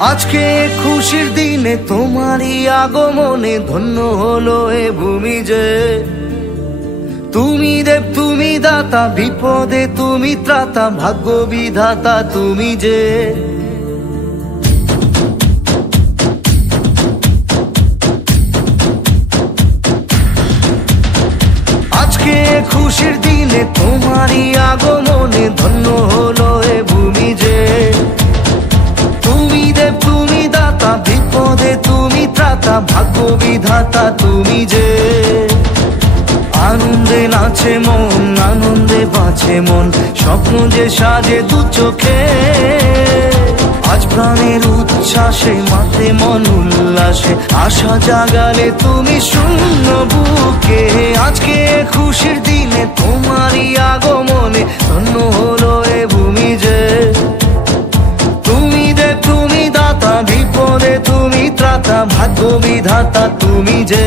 আজকে খুশির দিনে তোমারই আগমনে ধন্য হলো এ ভূমি যে। তুমি দেব তুমি দাতা, বিপদে তুমি ত্রাতা, ভাগ্য বিধাতা তুমি যে। আজকে খুশির দিনে তোমারই আগমনে ধন্য হলো এ ভূমি যে। তুমি দেব তুমি দাতা, বিপদে তুমি ত্রাতা, ভাগ্য বিধাতা তুমি যে। আনন্দে নাচে মন, আনন্দে বাঁচে মন, স্বপ্ন যে সাজে দু চোখে। আজ প্রাণের উচ্ছ্বাসে মাতে মন উল্লাসে, আশা জাগালে তুমি শূন্য বুকে। আজকে খুশির দিনে তোমারই আগমনে ধন্য হলো এ ভূমি যে। তুমি দেব তুমি দাতা, বিপদে তুমি ত্রাতা, ভাগ্য বিধাতা তুমি যে।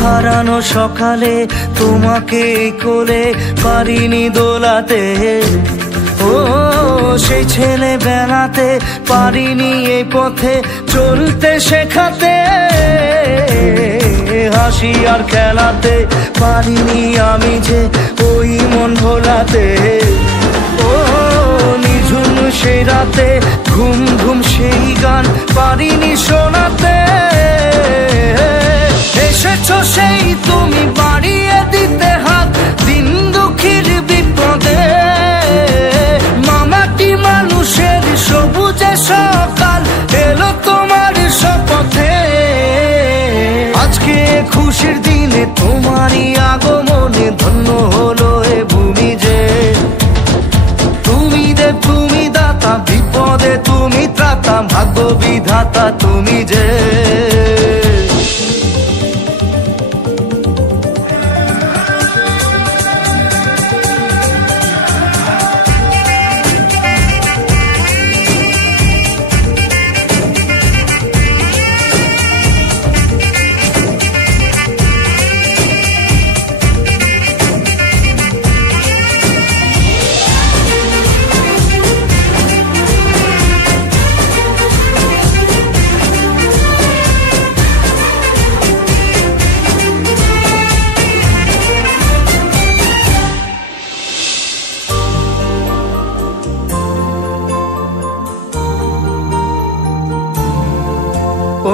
হারানো সকালে তোমাকে কোলে পারিনি দোলাতে, ও সেই ছেলে বেলাতে পারিনি এই পথে চলতে শেখাতে। হাসি আর খেলাতে পারিনি আমি যে ওই মন ভোলাতে। ও নিঝুম সেই রাতে ঘুম ঘুম সেই গান পারিনি শোনাতে। এসেছো সেই তুমি বাড়িয়ে দিতে হাত দিন দুঃখীর বিপদে। মামাটি মানুষের সবুজে সকাল এলো তোমার শপথে। আজকে খুশির দিনে তোমারই আগমনে ধন্য হলো এ ভূমি যে। তুমি দেব তুমি দাতা, বিপদে তুমি ত্রাতা, ভাগ্য বিধাতা তুমি যে।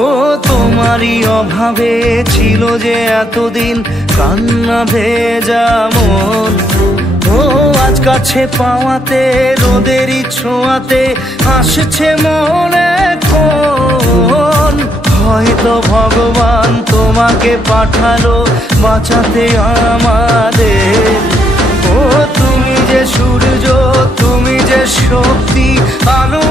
ও তোমারই অভাবে ছিল যে এতদিন কান্না ভেজা মন। ও আজ কাছে পাওয়াতে রোদেরই ছোঁয়াতে আসছে মনে কোন। হয়তো ভগবান তোমাকে পাঠালো বাঁচাতে আমাদের। ও তুমি যে সূর্য, তুমি যে শক্তি, আলো